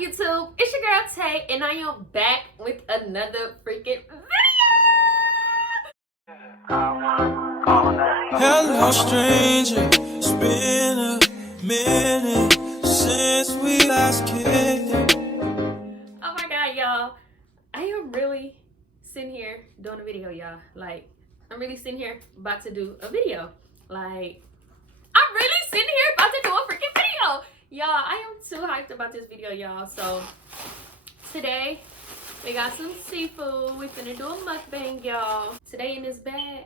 YouTube? It's your girl Tay, and I am back with another freaking video. Hello, stranger. It's been a minute since we last kicked. Oh my god, y'all. I am really sitting here doing a video, y'all. Like, I'm really sitting here about to do a video. Like, I'm really sitting here about to do a freaking video. Y'all, I am too hyped about this video, y'all. So, today, we got some seafood. We finna do a mukbang, y'all. Today in this bag,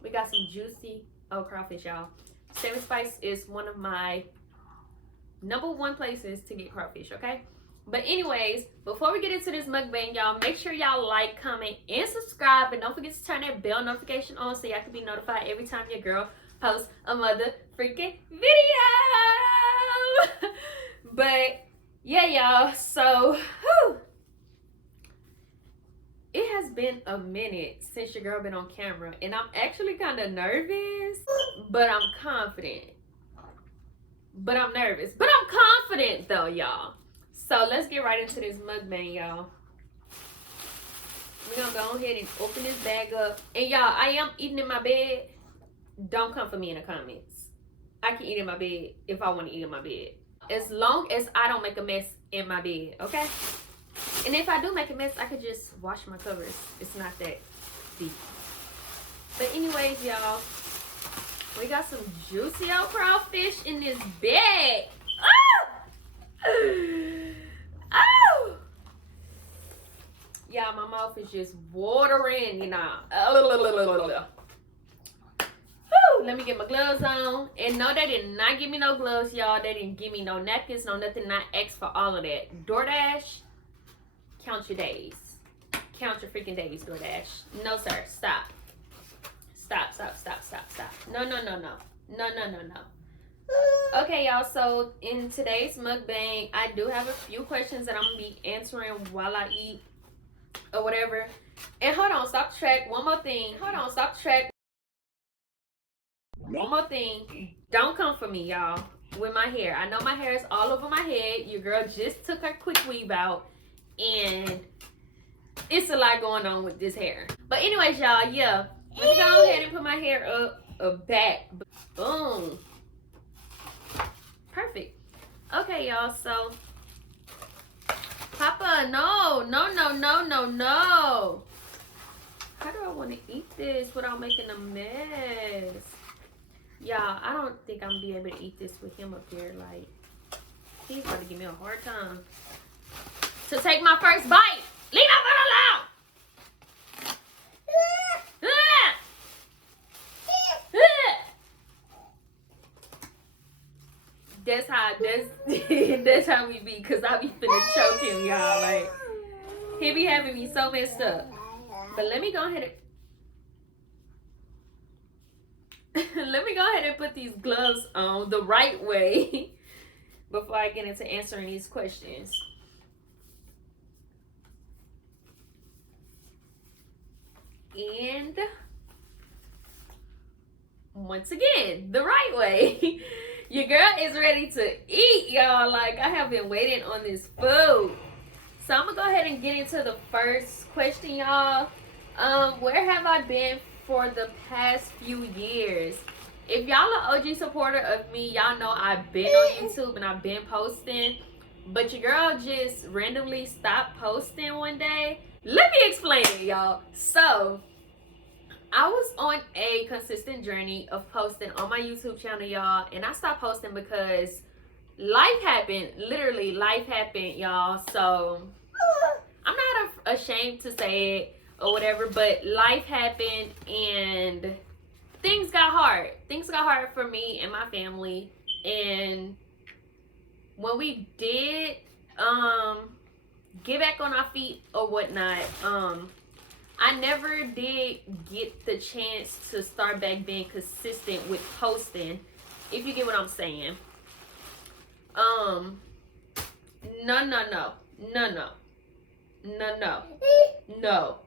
we got some juicy crawfish, y'all. Seven Spice is one of my #1 places to get crawfish, okay? But anyways, before we get into this mukbang, y'all, make sure y'all like, comment, and subscribe. And don't forget to turn that bell notification on so y'all can be notified every time your girl posts a mother freaking video. But yeah, y'all, so it has been a minute since your girl been on camera, and I'm actually kind of nervous, but I'm confident. But I'm nervous, but I'm confident though, y'all. So let's get right into this mukbang, y'all. We're gonna go ahead and open this bag up. And y'all, I am eating in my bed. Don't come for me in the comments. I can eat in my bed if I want to eat in my bed, as long as I don't make a mess in my bed, okay? And if I do make a mess, I could just wash my covers. It's not that deep. But anyways, y'all, we got some juicy old crawfish in this bag. Oh! Yeah, my mouth is just watering, you know. Whew, let me get my gloves on. And no, they did not give me no gloves, y'all. They didn't give me no napkins, no nothing. Not asked for all of that. DoorDash, count your days. Count your freaking days, DoorDash. No, sir. Stop. Stop. No. No. Okay, y'all, so in today's mukbang, I do have a few questions that I'm gonna be answering while I eat or whatever. And hold on, stop the track. One more thing. One more thing. Don't come for me, y'all, with my hair. I know my hair is all over my head. Your girl just took her quick weave out, and it's a lot going on with this hair. But anyways, y'all, yeah, let me go ahead and put my hair up back. Boom. Perfect. Okay, y'all, so Papa, no. How do I want to eat this without making a mess? Y'all, I don't think I'm gonna be able to eat this with him up here. Like, he's about to give me a hard time to take my first bite. Leave my foot alone. That's how we be, cause I be finna choke him, y'all. Like, he be having me so messed up. But let me go ahead and put these gloves on the right way before I get into answering these questions. And once again, the right way. Your girl is ready to eat, y'all. Like, I have been waiting on this food. So I'm gonna go ahead and get into the first question, y'all. Where have I been for the past few years? If y'all are OG supporter of me, y'all know I've been on YouTube and I've been posting, but your girl just randomly stopped posting one day. Let me explain it, y'all. So I was on a consistent journey of posting on my YouTube channel, y'all, and I stopped posting because life happened. Literally, life happened, y'all. So I'm not ashamed to say it or whatever, but life happened and things got hard. Things got hard for me and my family. And when we did get back on our feet or whatnot, I never did get the chance to start back being consistent with posting, if you get what I'm saying. No.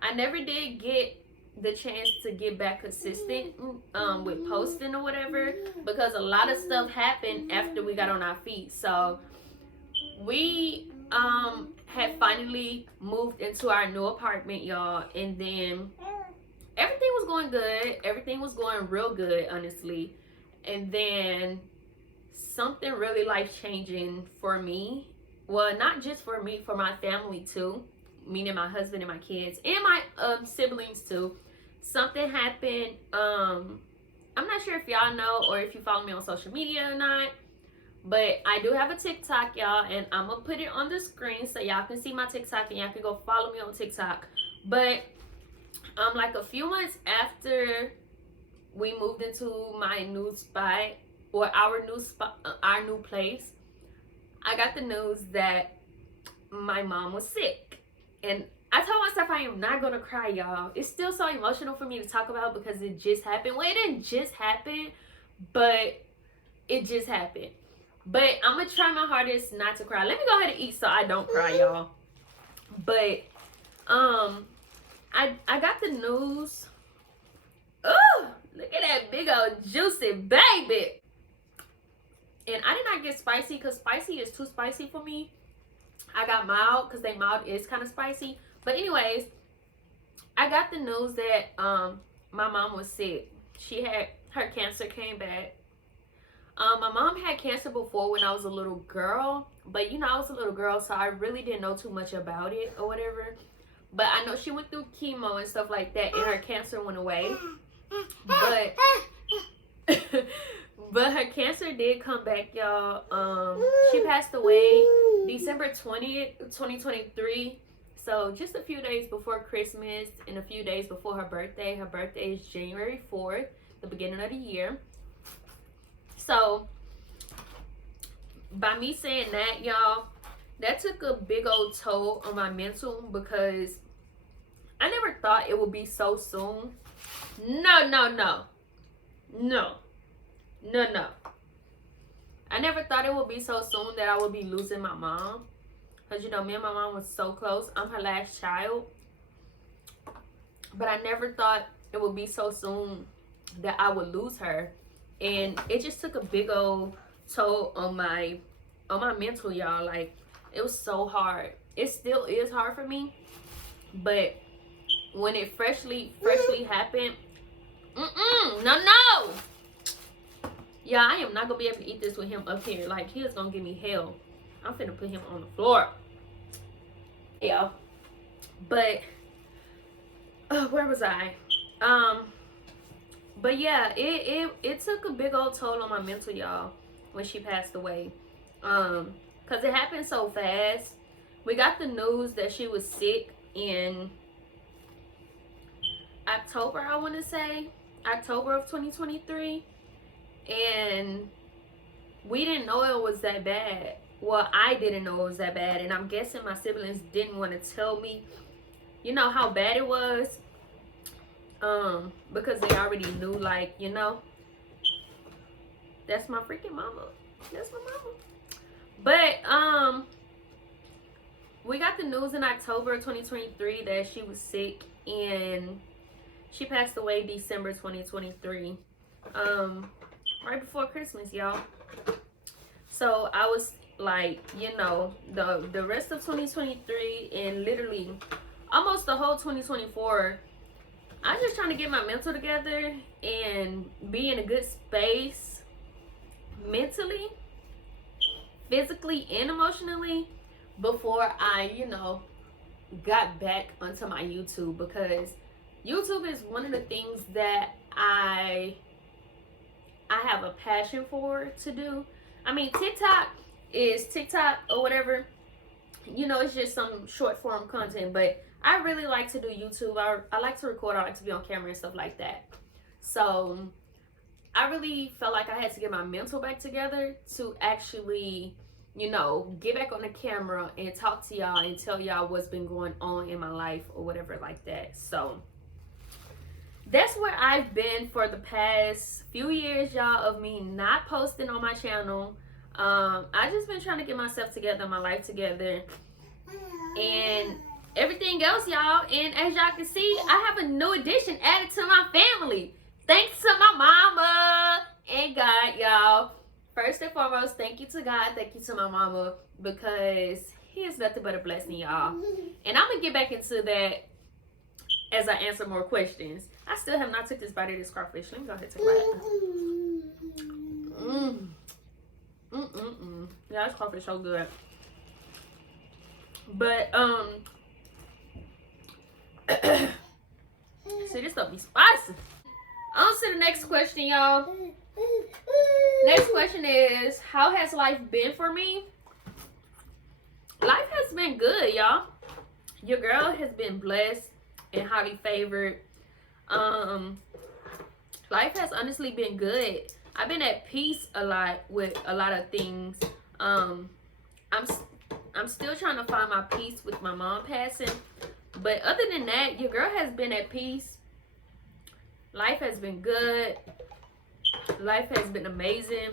I never did get the chance to get back consistent with posting or whatever, because a lot of stuff happened after we got on our feet. So we had finally moved into our new apartment, y'all, and then everything was going good. Everything was going real good, honestly. And then something really life-changing for me, well, not just for me, for my family too, meaning my husband and my kids and my siblings too. Something happened. I'm not sure if y'all know or if you follow me on social media or not, but I do have a TikTok, y'all, and I'm gonna put it on the screen so y'all can see my TikTok and y'all can go follow me on TikTok. But like a few months after we moved into my new spot, or our new place, I got the news that my mom was sick. And I told myself I am not gonna cry, y'all. It's still so emotional for me to talk about because it just happened. Well, it didn't just happen, but it just happened. But I'm gonna try my hardest not to cry. Let me go ahead and eat so I don't cry, y'all. But I got the news. Oh, look at that big old juicy baby. And I did not get spicy because spicy is too spicy for me. I got mild because they mild is kind of spicy. But anyways, I got the news that my mom was sick. She had her cancer came back. My mom had cancer before when I was a little girl, but you know, I was a little girl, so I really didn't know too much about it or whatever. But I know she went through chemo and stuff like that, and her cancer went away. But but her cancer did come back, y'all. She passed away December 20th, 2023. So just a few days before Christmas and a few days before her birthday. Her birthday is January 4th, the beginning of the year. So by me saying that, y'all, that took a big old toll on my mental because I never thought it would be so soon. No. I never thought it would be so soon that I would be losing my mom. Because, you know, me and my mom was so close. I'm her last child. But I never thought it would be so soon that I would lose her. And it just took a big old toll on my mental, y'all. Like, it was so hard. It still is hard for me. But when it freshly happened, no. Yeah, I am not gonna be able to eat this with him up here. Like, he is gonna give me hell. I'm finna put him on the floor. Yeah. But where was I? But yeah, it took a big old toll on my mental, y'all, when she passed away. Cause it happened so fast. We got the news that she was sick in October, I want to say. October of 2023. And we didn't know it was that bad. Well, I didn't know it was that bad. And I'm guessing my siblings didn't want to tell me, you know, how bad it was. Because they already knew, like, you know. That's my freaking mama. That's my mama. But, we got the news in October 2023 that she was sick. And she passed away December 2023. Right before Christmas, y'all. So I was like, you know, the rest of 2023 and literally almost the whole 2024, I was just trying to get my mental together and be in a good space mentally, physically, and emotionally before I, you know, got back onto my YouTube, because YouTube is one of the things that I have a passion for to do. I mean, TikTok is TikTok or whatever. You know, it's just some short form content. But I really like to do YouTube. I like to record. I like to be on camera and stuff like that. So I really felt like I had to get my mental back together to actually, you know, get back on the camera and talk to y'all and tell y'all what's been going on in my life or whatever like that. So that's where I've been for the past few years, y'all, of me not posting on my channel. I just been trying to get myself together, my life together. And everything else, y'all. And as y'all can see, I have a new addition added to my family. Thanks to my mama and God, y'all. First and foremost, thank you to God. Thank you to my mama, because he is nothing but a blessing, y'all. And I'm going to get back into that as I answer more questions. I still have not took this bite of this crawfish. Let me go ahead and take a bite. Yeah, this crawfish so good. But, see, this stuff be spicy. On to the next question, y'all. Next question is, how has life been for me? Life has been good, y'all. Your girl has been blessed and highly favored. Life has honestly been good. I've been at peace a lot with a lot of things. I'm still trying to find my peace with my mom passing. But other than that, your girl has been at peace. Life has been good. Life has been amazing.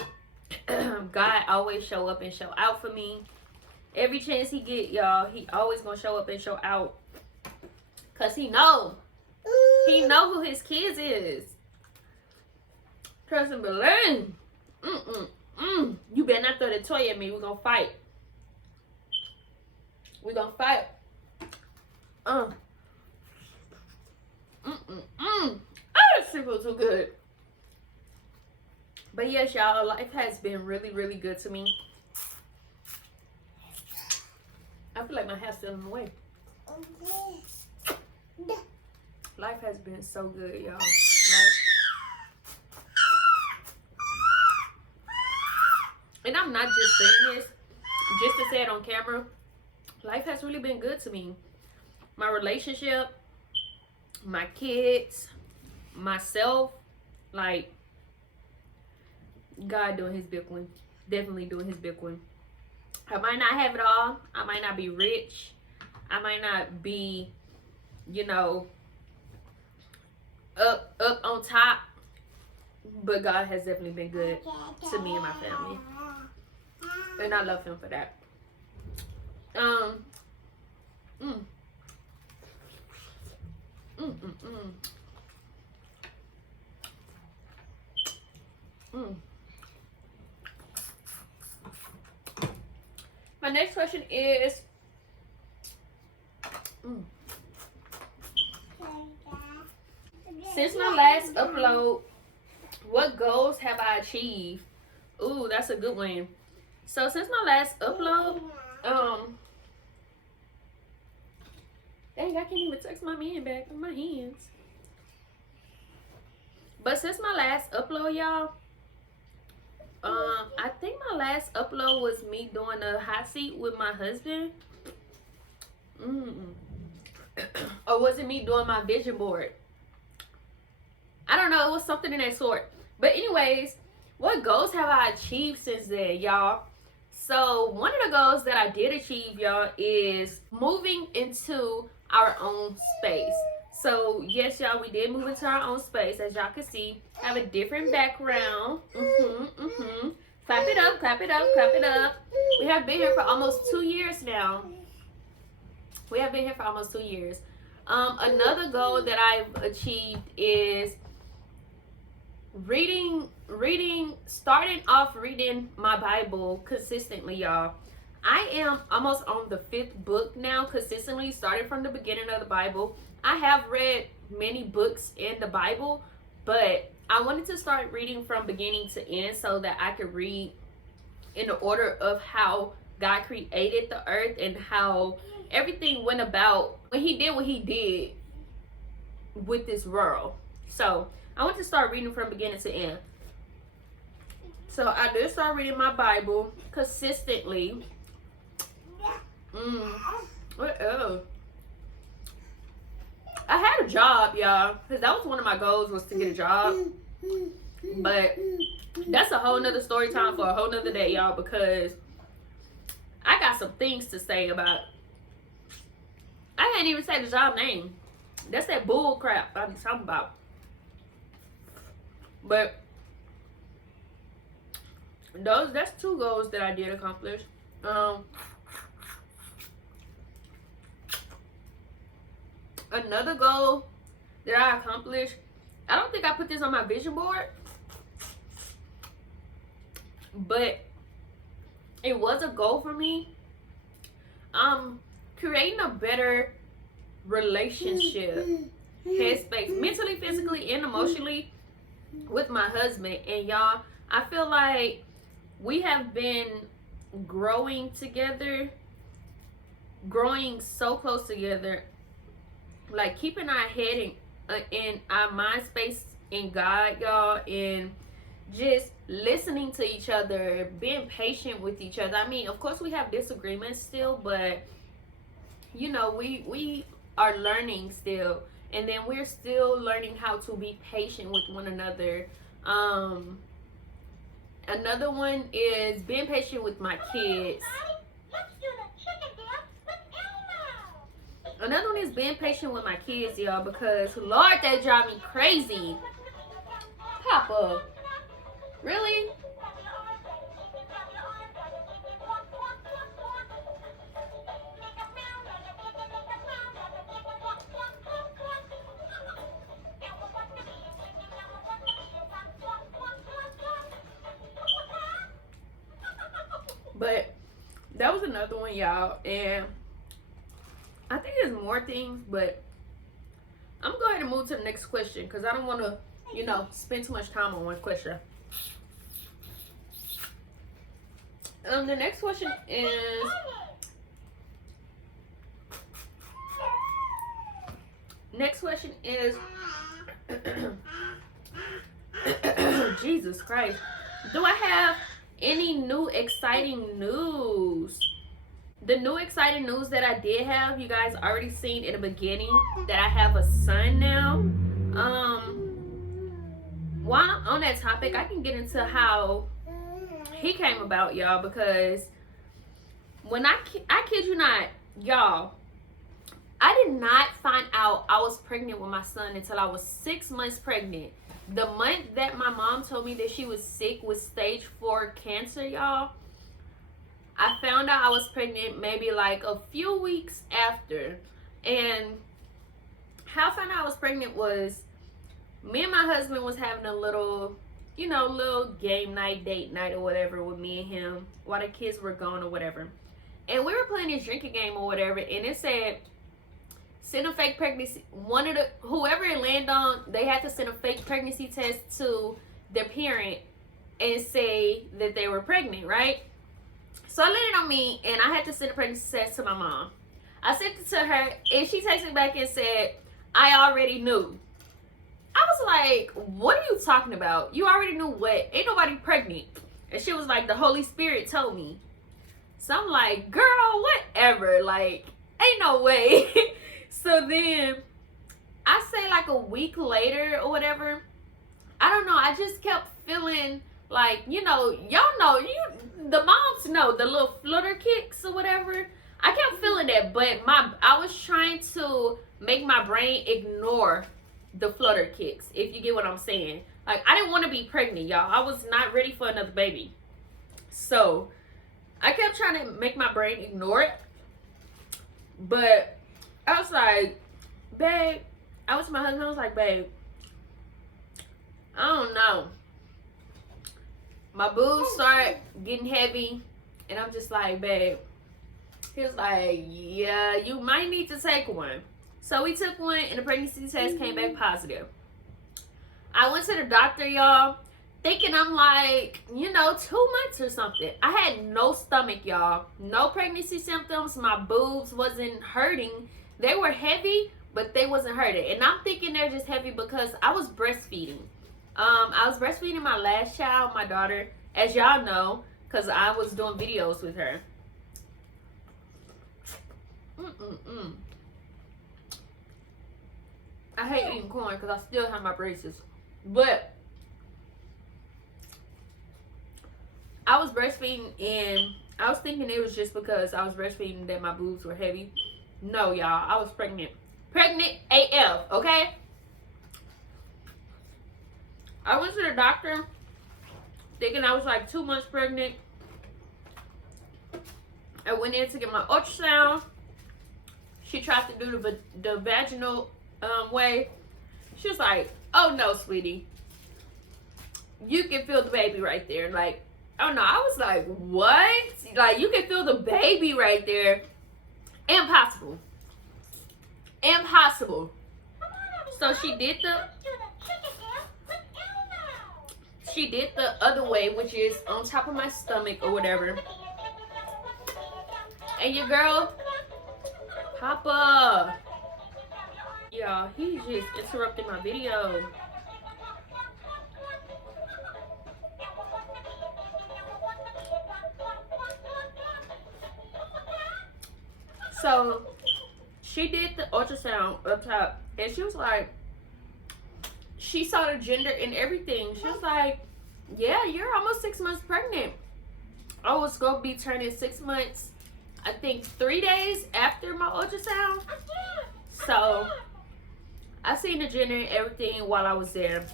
God always show up and show out for me. Every chance he get, y'all, he always gonna show up and show out. Cause he know who his kids is. Trust and believe. You better not throw the toy at me. We're gonna fight. We're gonna fight. Oh, that shit feels so good. But yes, y'all, life has been really, really good to me. I feel like my hair's still in the way. Life has been so good, y'all. And I'm not just saying this just to say it on camera. Life has really been good to me. My relationship, my kids, myself, like, God doing his big one. Definitely doing his big one. I might not have it all. I might not be rich. I might not be, you know, up on top. But God has definitely been good to me and my family. And I love him for that. My next question is, since my last upload, what goals have I achieved? Ooh, that's a good one. So since my last upload, dang, I can't even text my man back with my hands. But since my last upload, y'all, I think my last upload was me doing a hot seat with my husband. Or was it me doing my vision board? I don't know. It was something in that sort. But anyways, what goals have I achieved since then, y'all? So one of the goals that I did achieve, y'all, is moving into our own space. So yes, y'all, we did move into our own space. As y'all can see, have a different background. Clap it up, clap it up, clap it up. We have been here for almost 2 years now. We have been here for almost 2 years. Another goal that I've achieved is starting off reading my Bible consistently, y'all. I am almost on the 5th book now, consistently, starting from the beginning of the Bible. I have read many books in the Bible, but I wanted to start reading from beginning to end so that I could read in the order of how God created the earth and how everything went about when he did what he did with this world. So I want to start reading from beginning to end. So I did start reading my Bible consistently. What else? I had a job, y'all, because that was one of my goals, was to get a job. But that's a whole nother story time for a whole nother day, y'all, because I got some things to say about. I can't even say the job name. That's that bull crap I'm talking about. But that's 2 goals that I did accomplish. Another goal that I accomplished, I don't think I put this on my vision board, but it was a goal for me. Creating a better relationship, headspace, mentally, physically, and emotionally with my husband. And y'all, I feel like we have been growing together, growing so close together, like keeping our head in our mind space in God, y'all, and just listening to each other, being patient with each other. I mean, of course we have disagreements still, but you know, we are learning still, and then we're still learning how to be patient with one another. Another one is being patient with my kids. Another one is being patient with my kids, y'all, because Lord, they drive me crazy. Papa, really? But that was another one, y'all, and I think there's more things, but I'm going to go ahead and move to the next question because I don't want to, you know, spend too much time on one question. The next question is, Jesus Christ, do I have any new exciting news? The new exciting news that I did have, you guys already seen in the beginning that I have a son now. While I'm on that topic, I can get into how he came about, y'all, because when I kid you not, y'all, I did not find out I was pregnant with my son until I was 6 months pregnant. The month that my mom told me that she was sick with stage 4 cancer, y'all, I found out I was pregnant maybe like a few weeks after. And how I found out I was pregnant was me and my husband was having a little, you know, little game night, date night or whatever with me and him while the kids were gone or whatever. And we were playing this drinking game or whatever, and it said send a fake pregnancy. Whoever it landed on, they had to send a fake pregnancy test to their parent and say that they were pregnant, right? So it landed on me, and I had to send a pregnancy test to my mom. I sent it to her, and she texted me back and said, I already knew. I was like, what are you talking about? You already knew what? Ain't nobody pregnant. And she was like, the Holy Spirit told me. So I'm like, girl, whatever. Like, ain't no way. So then, I say like a week later or whatever, I don't know, I just kept feeling like, you know, y'all know, the moms know the little flutter kicks or whatever. I kept feeling that, but I was trying to make my brain ignore the flutter kicks, if you get what I'm saying. Like, I didn't want to be pregnant, y'all. I was not ready for another baby. So, I kept trying to make my brain ignore it. But I was like, babe, I was to my husband, I was like, babe, I don't know. My boobs start getting heavy, and I'm just like, babe. He was like, yeah, you might need to take one. So we took one, and the pregnancy test came back positive. I went to the doctor, y'all, thinking I'm like, you know, 2 months or something. I had no stomach, y'all. No pregnancy symptoms. My boobs wasn't hurting. They were heavy, but they wasn't hurting. And I'm thinking they're just heavy because I was breastfeeding. I was breastfeeding my last child, my daughter, as y'all know, because I was doing videos with her. I hate eating corn because I still have my braces. But I was breastfeeding, and I was thinking it was just because I was breastfeeding that my boobs were heavy. No, y'all, I was pregnant. Pregnant AF, okay? I went to the doctor thinking I was like 2 months pregnant. I went in to get my ultrasound. she tried to do the vaginal way. She was like, oh no, sweetie, you can feel the baby right there. Like, oh no, I was like, what? Like, you can feel the baby right there. Impossible. Impossible. So she did the other way, which is on top of my stomach or whatever. And your girl, Papa, y'all, he's just interrupting my video. So she did the ultrasound up top, and she was like, she saw the gender and everything. She was like, yeah, you're almost 6 months pregnant. I was gonna be turning 6 months, I think 3 days after my ultrasound. So I seen the gender and everything while I was there.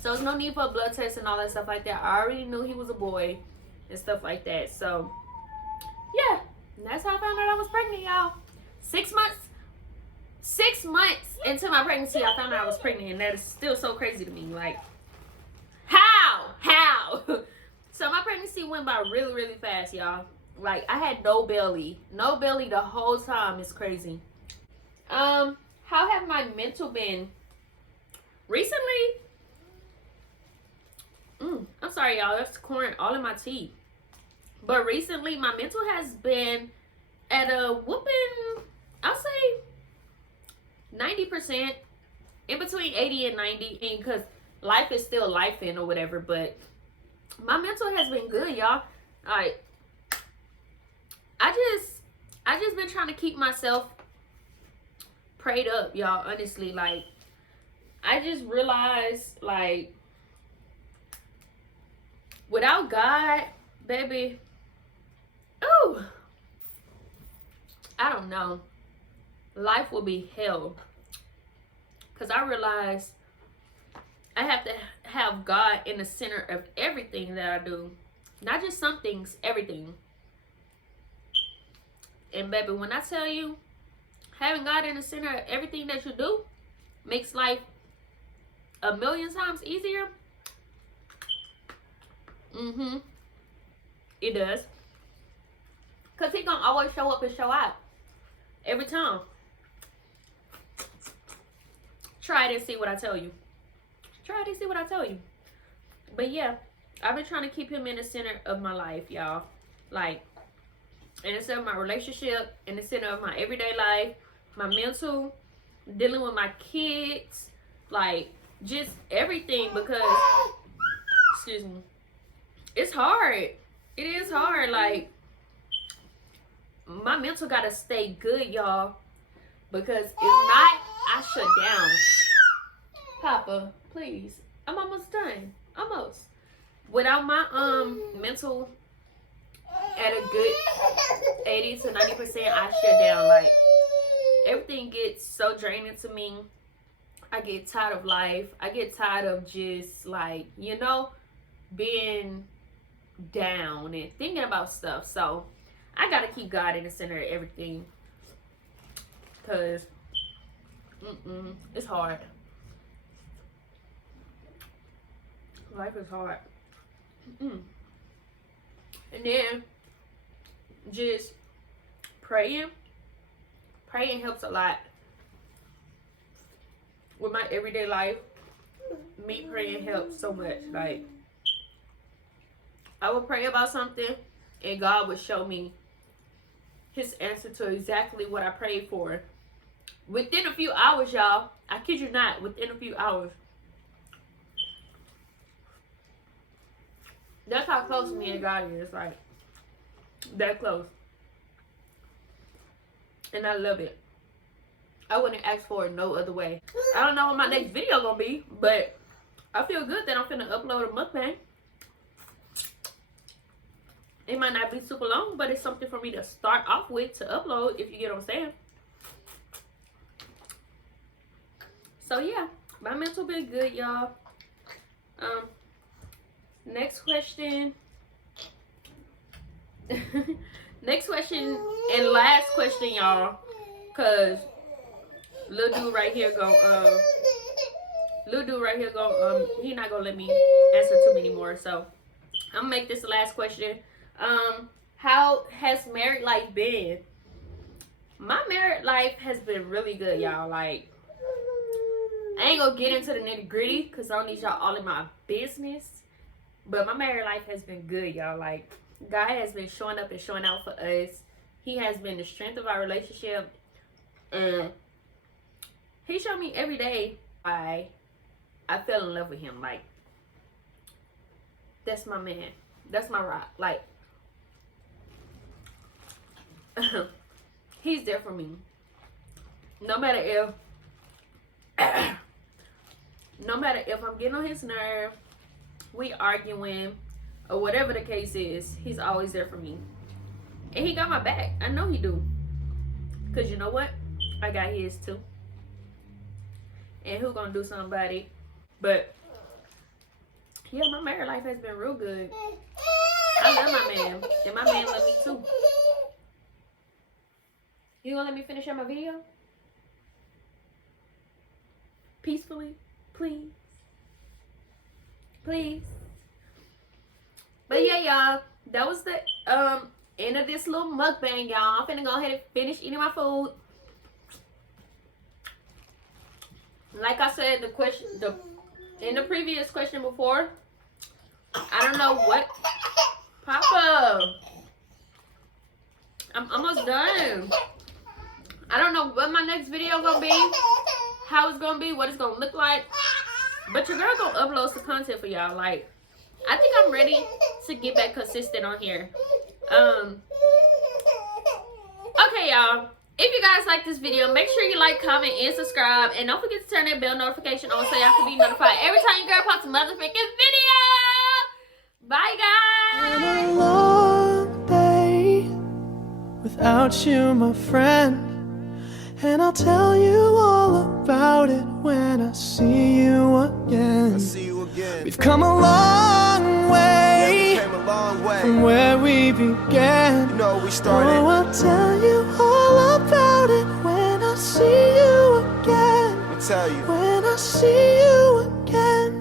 So there's no need for a blood test and all that stuff like that. I already knew he was a boy and stuff like that. So yeah, that's how I found out I was pregnant, y'all. 6 months. 6 months into my pregnancy, I found out I was pregnant, and that is still so crazy to me. Like, how? So my pregnancy went by really, really fast, y'all. Like, I had no belly the whole time. It's crazy. How have my mental been recently? I'm sorry, y'all. That's corn all in my teeth. But recently, my mental has been at a whooping, I'll say 90%, in between 80 and 90, because life is still life-in or whatever. But my mental has been good, y'all. Like, I just been trying to keep myself prayed up, y'all. Honestly, like, I just realized, like, without God, baby, ooh, I don't know. Life will be hell. Because I realized I have to have God in the center of everything that I do. Not just some things, everything. And baby, when I tell you, having God in the center of everything that you do makes life a million times easier. It does. Because He gonna always show up and show out. Every time. Try it and see what I tell you. Try it and see what I tell you. But yeah, I've been trying to keep Him in the center of my life, y'all. Like, in the center of my relationship, in the center of my everyday life, my mental, dealing with my kids, like, just everything. Because, excuse me, it's hard. It is hard. Like, my mental gotta stay good, y'all. Because if not, I shut down. Papa, please. I'm almost done. Almost. Without my mental at a good 80 to 90%, I shut down. Like, everything gets so draining to me. I get tired of life. I get tired of just, like, you know, being down and thinking about stuff. So I gotta keep God in the center of everything. Because it's hard. Life is hard. And then just praying. Praying helps a lot with my everyday life. Me praying helps so much. Like, I would pray about something and God would show me His answer to exactly what I prayed for. Within a few hours, y'all. I kid you not, within a few hours. That's how close me and God is. Like, that close. And I love it. I wouldn't ask for it no other way. I don't know what my next video gonna be, but I feel good that I'm finna upload a mukbang. It might not be super long, but it's something for me to start off with to upload, if you get what I'm saying. So yeah, my mental been good, y'all. Next question. Next question and last question, y'all. Cause little dude right here he not gonna let me answer too many more. So I'm gonna make this the last question. How has married life been? My married life has been really good, y'all. Like, I ain't gonna get into the nitty gritty because I don't need y'all all in my business. But my married life has been good, y'all. Like, God has been showing up and showing out for us. He has been the strength of our relationship. And he showed me every day why I fell in love with him. Like, that's my man. That's my rock. Like, he's there for me. No matter if I'm getting on his nerve, we arguing, or whatever the case is, he's always there for me. And he got my back. I know he do. Because you know what? I got his too. And who gonna do something about it? But yeah, my married life has been real good. I love my man. And my man love me too. You gonna let me finish out my video? Peacefully, please. Please. But yeah, y'all, that was the end of this little mukbang, y'all. I'm finna go ahead and finish eating my food. Like I said, in the previous question before, I don't know what, Papa, I'm almost done. I don't know what my next video gonna be, how it's gonna be, what it's gonna look like, but your girl gonna upload some content for y'all. Like, I think I'm ready to get back consistent on here. Okay, y'all. If you guys like this video, make sure you like, comment, and subscribe. And don't forget to turn that bell notification on so y'all can be notified every time your girl posts a motherfucking video. Bye, guys. Been a long day without you, my friend. And I'll tell you all about it when I see you again. We've come a long way, from where we began. You know, we started. Oh, I'll tell you all about it when I see you again. I'll tell you. When I see you again.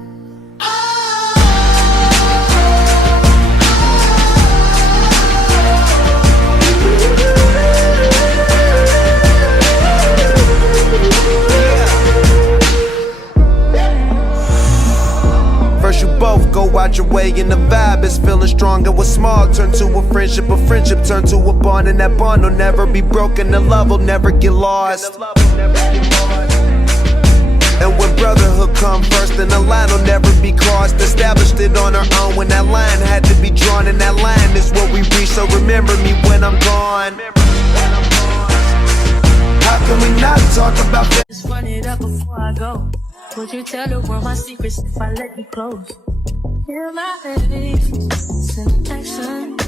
You both go out your way and the vibe is feeling strong. And what's small turn to a friendship turn to a bond, and that bond will never be broken. The love will never get lost. And when brotherhood come first, then the line will never be crossed. Established it on our own when that line had to be drawn, and that line is what we reach. So remember me when I'm gone. How can we not talk about that? Just run it up before I go. Would you tell the world my secrets if I let you close? Feel my face in action.